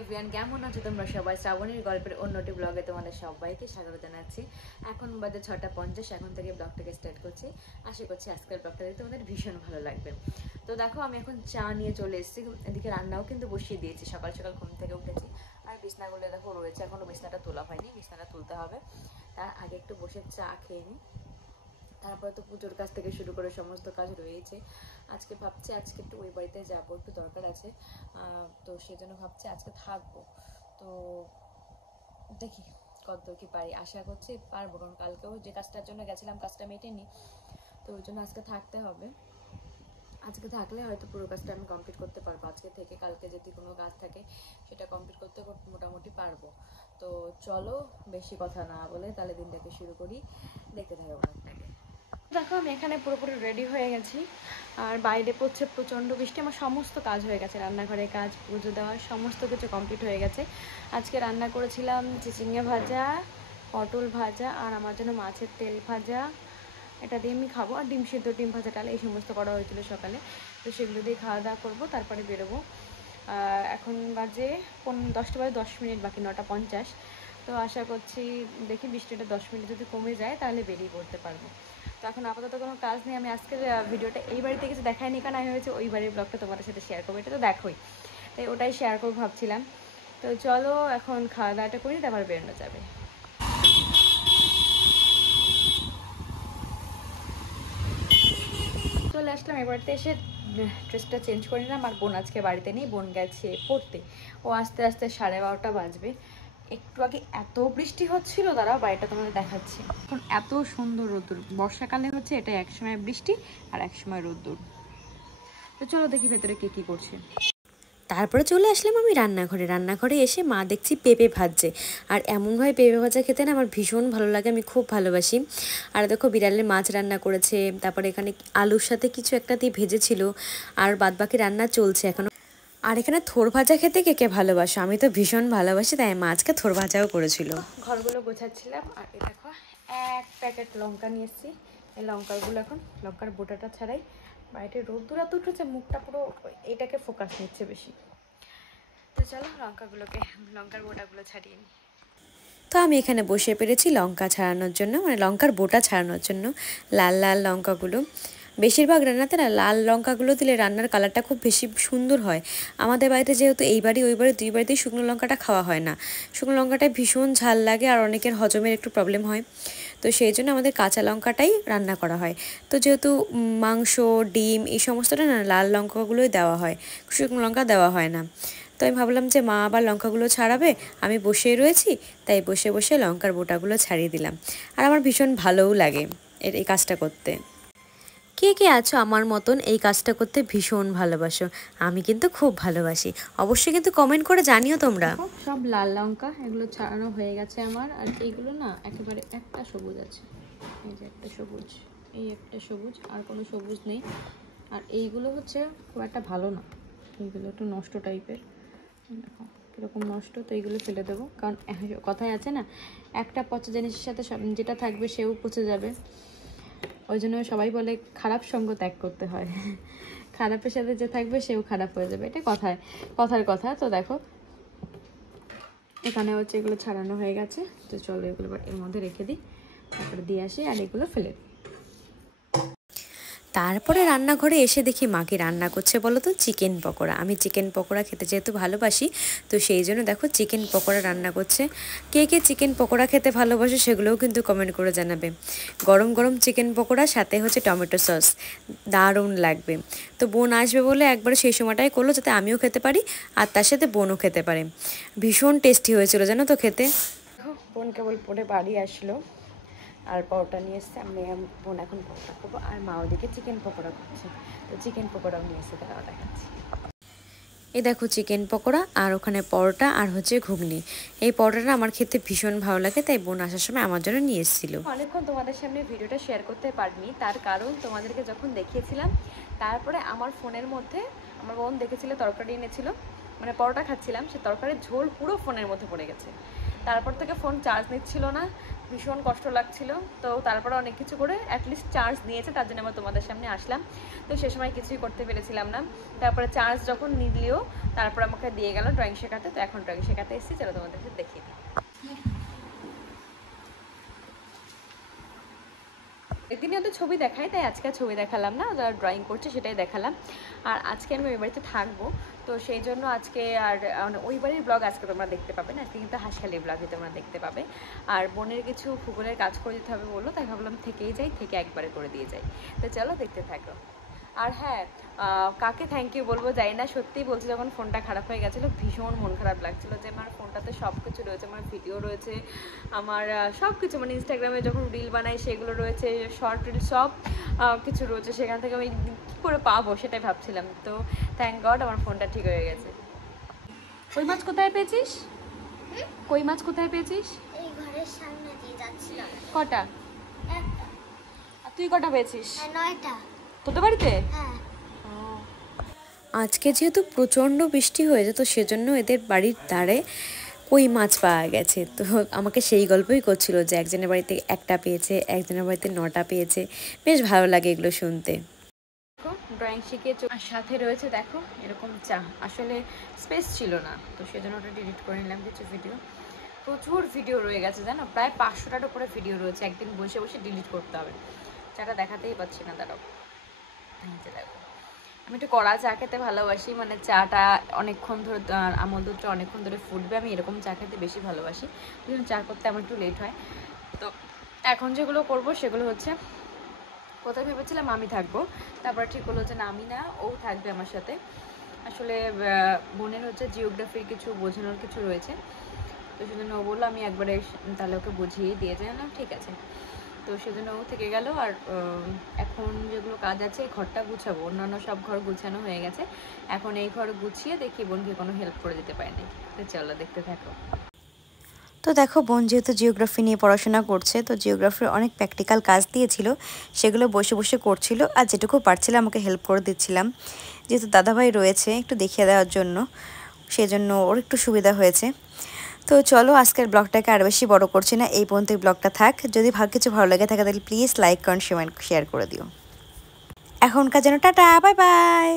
Everyone, কেমন আছো তোমরা সবাই? শ্রাবণীর গল্পের অন্যটি ব্লগে তোমাদের সবাইকে স্বাগত জানাচ্ছি। এখন বাজে 6:50। এখন থেকে ব্লগটাকে স্টার্ট করছি। আশা করছি আজকের ব্লগটা দেখে তোমাদের ভীষণ ভালো লাগবে। তো দেখো, আমি এখন চা নিয়ে চলে এসেছি। এদিকে রান্নাও কিন্তু বসিয়ে দিয়েছি। সকাল সকাল ঘুম থেকে উঠেছি। আর বিছনাগুলো দেখো রয়েছে, এখনও বিছনাটা তোলা হয়নি, বিছনাটা তুলতে হবে। তার আগে একটু বসে চা খেয়ে নিই। তারপরে তো পুজোর কাজ থেকে শুরু করে সমস্ত কাজ রয়েছে। আজকে ভাবছি আজকে একটু ওই বাড়িতে যাবো, একটু দরকার আছে। তো সেই জন্য ভাবছি আজকে থাকবো। তো দেখি কতদূর কি পারি, আশা করছি পারবো, কারণ কালকেও যে কাজটার জন্য গেছিলাম কাজটা মেটেনি। তো ওই জন্য আজকে থাকতে হবে। আজকে থাকলে হয়তো পুরো কাজটা আমি কমপ্লিট করতে পারবো। আজকে থেকে কালকে যদি কোনো কাজ থাকে সেটা কমপ্লিট করতে মোটামুটি পারবো। তো চলো বেশি কথা না বলে তাহলে দিনটাকে শুরু করি। দেখতে থাকো ব্লগটাকে। দেখো, আমি এখানে পুরোপুরি রেডি হয়ে গেছি। আর বাইরে পড়ছে প্রচণ্ড বৃষ্টি। আমার সমস্ত কাজ হয়ে গেছে, রান্নাঘরের কাজ, পুজো দেওয়া, সমস্ত কিছু কমপ্লিট হয়ে গেছে। আজকে রান্না করেছিলাম চিচিঙ্গা ভাজা, পটল ভাজা, আর আমার জন্য মাছের তেল ভাজা। এটা দিয়ে আমি খাবো। আর ডিম সিদ্ধ, ডিম ভাজা, ডাল, এই সমস্ত করা হয়েছিল সকালে। তো সেগুলো দিয়ে খাওয়া দাওয়া করবো, তারপরে বেরোবো। এখন বাজে 10টা বাজে 10 মিনিট বাকি, 9:50। তো আশা করছি দেখি বৃষ্টিটা 10 মিনিট যদি কমে যায় তাহলে বেরিয়ে পড়তে পারবো। তো এখন আপাতত কোনো কাজ নেই। আমি আজকের ভিডিওটা এই বাড়িতে কিছু দেখাইনি, কারণ আমি হয়েছে ওই বাড়ির ব্লগটা তোমাদের সাথে শেয়ার করবো। এটা তো দেখোই, তাই ওটাই শেয়ার করবো ভাবছিলাম। তো চলো এখন খাওয়া দাওয়াটা করি, তারপর বেরোনো যাবে। চলে আসলাম এই বাড়িতে। এসে ড্রেসটা চেঞ্জ করে নিলাম। আর বোন আজকে বাড়িতে নেই, বোন গেছে পড়তে। ও আস্তে আস্তে 12:30 বাজবে। একটু আগে এত বৃষ্টি হচ্ছিল, দাঁড়াও বাড়িটা তোমাদের দেখাচ্ছি। এখন এত সুন্দর রোদ্দুর। বর্ষাকালে হচ্ছে এটা একসময় বৃষ্টি আর একসময় রোদ্দুর। তো চলো দেখি ভেতরে কে কী করছে। তারপরে চলে আসলাম আমি রান্নাঘরে এসে মা দেখছি পেঁপে ভাজছে। আর এমনভাবে পেঁপে ভাজা খেতে না আমার ভীষণ ভালো লাগে, আমি খুব ভালোবাসি। আর দেখো বিড়ালের মাছ রান্না করেছে, তারপরে এখানে আলুর সাথে কিছু একটা দিয়ে ভেজেছিল। আর বাদবাকি রান্না চলছে এখনো। আর এখানে থোর ভাজা খেতে কে কে ভালোবাসো? আমি তো ভীষণ ভালোবাসি, তাই মা আজকে থোর ভাজাও করেছিল। ঘরগুলো গোছাচ্ছিলাম। আর এই দেখো, এক প্যাকেট লঙ্কা নিয়ে এসেছি। এই লঙ্কাগুলো এখন লঙ্কার বোটাটা ছাড়াই। বাড়িতে রোদ্দুর এত উঠেছে, মুখটা পুরো এটাকে ফোকাস নিচ্ছে বেশি। তো চলো লঙ্কার বোটাগুলো ছাড়িয়ে নিই। তো আমি এখানে বসে পেরেছি লঙ্কা ছাড়ানোর জন্য, মানে লঙ্কার বোটা ছাড়ানোর জন্য। লাল লাল লঙ্কাগুলো, বেশিরভাগ রান্নাতে না লাল লঙ্কাগুলো দিলে রান্নার কালারটা খুব বেশি সুন্দর হয়। আমাদের বাড়িতে যেহেতু এই বাড়ি ওই বাড়ি দুই বাড়িতেই শুকনো লঙ্কাটা খাওয়া হয় না। শুকনো লঙ্কাটায় ভীষণ ঝাল লাগে আর অনেকের হজমের একটু প্রবলেম হয়। তো সেই জন্য আমাদের কাঁচা লঙ্কাটাই রান্না করা হয়। তো যেহেতু মাংস, ডিম এই সমস্তটা না লাল লঙ্কাগুলোই দেওয়া হয়, শুকনো লঙ্কা দেওয়া হয় না। তো আমি ভাবলাম যে মা আবার লঙ্কাগুলো ছাড়াবে, আমি বসেই রয়েছি, তাই বসে বসে লঙ্কার বোটাগুলো ছাড়িয়ে দিলাম। আর আমার ভীষণ ভালোও লাগে এই কাজটা করতে। কে কে আছো আমার মতন এই কাজটা করতে ভীষণ ভালোবাসো? আমি কিন্তু খুব ভালোবাসি, অবশ্যই কিন্তু কমেন্ট করে জানিও তোমরা। সব লাল লঙ্কা এগুলো ছাড়ানো হয়ে গেছে আমার। আর এইগুলো না একেবারে একটা সবুজ আছে, এই যে একটা সবুজ, এই একটা সবুজ, আর কোনো সবুজ নেই। আর এইগুলো হচ্ছে খুব একটা ভালো না, এইগুলো একটু নষ্ট টাইপের। দেখো কীরকম নষ্ট। তো এইগুলো ফেলে দেবো, কারণ কথায় আছে না, একটা পচা জিনিসের সাথে যেটা থাকবে সেও পচে যাবে। ওই জন্য সবাই বলে খারাপ সঙ্গ ত্যাগ করতে হয়। খারাপের সাথে যে থাকবে সেও খারাপ হয়ে যাবে, এটা কথার কথা। তো দেখো এখানে হচ্ছে এগুলো ছাড়ানো হয়ে গেছে। তো চলো এগুলো এর মধ্যে রেখে দিই, তারপরে দিয়ে আসি আর এগুলো ফেলে দিই। তারপরে রান্নাঘরে এসে দেখি মাকে রান্না করছে বলো তো চিকেন পকোড়া। আমি চিকেন পকোড়া খেতে যেহেতু ভালোবাসি, তো সেই জন্য দেখো চিকেন পকোড়া রান্না করছে। কে কে চিকেন পকোড়া খেতে ভালোবাসে সেগুলোও কিন্তু কমেন্ট করে জানাবে। গরম গরম চিকেন পকোড়া সাথে হচ্ছে টমেটো সস, দারুণ লাগবে। তো বোন আসবে বলে একবারে সেই সময়টাই করলো যাতে আমিও খেতে পারি আর তার সাথে বোনও খেতে পারে। ভীষণ টেস্টি হয়েছিল জানো তো খেতে। বোন কেবল পরে বাড়ি আসলো আর পরোটা নিয়ে এসছে। আমি বোন এখন পরোটা করবো, আর মা ওদিকে চিকেন পকোড়া করছে। তো চিকেন পকোড়াও নিয়ে এসে তারা দেখাচ্ছি। এই দেখো চিকেন পকোড়া আর ওখানে পরোটা আর হচ্ছে ঘুগনি। এই পরোটাটা আমার খেতে ভীষণ ভালো লাগে, তাই বোন আসার সময় আমার জন্য নিয়ে এসেছিল। অনেকক্ষণ তোমাদের সামনে ভিডিওটা শেয়ার করতে পারিনি, তার কারণ তোমাদেরকে যখন দেখিয়েছিলাম তারপরে আমার ফোনের মধ্যে আমার বোন দেখেছিল তরকারি এনেছিল, মানে পরোটা খাচ্ছিলাম, সে তরকারির ঝোল পুরো ফোনের মধ্যে পড়ে গেছে। তারপর থেকে ফোন চার্জ নিচ্ছিল না, ভীষণ কষ্ট লাগছিল। তো তারপরে অনেক কিছু করে অ্যাটলিস্ট চার্জ নিয়েছে, তার জন্য আমরা তোমাদের সামনে আসলাম। তো সে সময় কিছুই করতে পেরেছিলাম না। তারপরে চার্জ যখন নিলেও তারপর আমাকে দিয়ে গেল ড্রয়িং শেখাতে। তো এখন ড্রয়িং শেখাতে এসেছি, চলো তোমাদেরকে দেখিয়ে দিই। একদিনই তো ছবি দেখাই, তাই আজকে ছবি দেখালাম না, যারা ড্রয়িং করছে সেটাই দেখালাম। আর আজকে আমি ওই বাড়িতে থাকবো, তো সেই জন্য আজকে আর ওই বাড়ির ব্লগ আজকে তোমরা দেখতে পাবে না, আজকে কিন্তু হাঁসখালির ব্লগই তোমরা দেখতে পাবে। আর বোনের কিছু ভূগোলের কাজ করে দিতে হবে বললো, তাই ভাবলাম থেকেই যাই, থেকে একবারে করে দিয়ে যাই। তো চলো দেখতে থাকো। আর হ্যাঁ, কাকে থ্যাংক ইউ বলবো জানি না, সত্যিই বলছি, যখন ফোনটা খারাপ হয়ে গেছিলো ভীষণ মন খারাপ লাগছিলো যে আমার ফোনটাতে সব কিছু রয়েছে, আমার ভিডিও রয়েছে, আমার সব কিছু, মানে ইনস্টাগ্রামে যখন রিল বানাই সেগুলো রয়েছে, শর্ট রিল সব কিছু রয়েছে, সেখান থেকে আমি কী করে পাবো সেটাই ভাবছিলাম। তো থ্যাংক গড আমার ফোনটা ঠিক হয়ে গেছে। কই মাছ কোথায় পেয়েছিস? কই মাছ কোথায় পেয়েছিস? এই ঘরের সামনে দিয়ে যাচ্ছিলাম। কটা? একটা। আর তুই কটা পেয়েছিস? 9টা। তোদের বাড়িতে? হ্যাঁ। আজকে যেহেতু প্রচণ্ড বৃষ্টি হয়েছে, তো সেজন্য এদের বাড়ির ধারে কই মাছ পাওয়া গেছে। তো আমাকে সেই গল্পই করছিল যে একজনের বাড়িতে একটা পেয়েছে, একজনের বাড়িতে 9টা পেয়েছে। বেশ ভালো লাগে এগুলো শুনতে। ড্রয়িং শিখে আর সাথে রয়েছে দেখো এরকম চা, আসলে স্পেস ছিল না, তো সেজন্য ওটা ডিলিট করে নিলাম কিছু ভিডিও। প্রচুর ভিডিও রয়ে গেছে জানো, প্রায় 500টার উপরে ভিডিও রয়েছে, একদিন বসে বসে ডিলিট করতে হবে। চাটা দেখাতেই পাচ্ছি না, দাঁড়াও। দেখো আমি একটু কড়া চা খেতে ভালোবাসি, মানে চাটা অনেকক্ষণ ধরে, আমল দুধটা অনেকক্ষণ ধরে ফুটবে, আমি এরকম চা খেতে বেশি ভালোবাসি, চা করতে আমার একটু লেট হয়। তো এখন যেগুলো করব সেগুলো হচ্ছে, কোথায় ভেবেছিলাম আমি থাকবো, তারপর ঠিক হলো যে না, আমি না, ও থাকবে আমার সাথে। আসলে বোনের হচ্ছে জিওগ্রাফির কিছু বোঝানোর কিছু রয়েছে, তো সেজন্য ও বললো আমি একবারে তাহলে ওকে বুঝিয়ে দিয়ে জানালাম, ঠিক আছে। তো সেজন্য ও থেকে গেল। আর এখন যেগুলো কাজ আছে, এই ঘরটা গুছাবো, অন্যান্য সব ঘর গুছানো হয়ে গেছে, এখন এই ঘর গুছিয়ে দেখি বোনকে কোনো হেল্প করে দিতে পারে নাকি। তো চলো দেখতে থাকো। তো দেখো, বোন যেহেতু জিওগ্রাফি নিয়ে পড়াশোনা করছে, তো জিওগ্রাফির অনেক প্র্যাকটিক্যাল কাজ দিয়েছিল, সেগুলো বসে বসে করছিল, আর যেটুকু পারছিল আমাকে হেল্প করে দিচ্ছিলাম। যেহেতু দাদাভাই রয়েছে একটু দেখিয়ে দেওয়ার জন্য, সেজন্য ওর একটু সুবিধা হয়েছে। তো চলো আজকের ব্লগটাকে আর বেশি বড় করছি না, এই পর্যন্ত ব্লগটা থাক। যদি কিছু ভালো লেগে থাকে তাহলে প্লিজ লাইক কমেন্ট শেয়ার করে দিও। এখনকার জন্য টাটা, বাই বাই।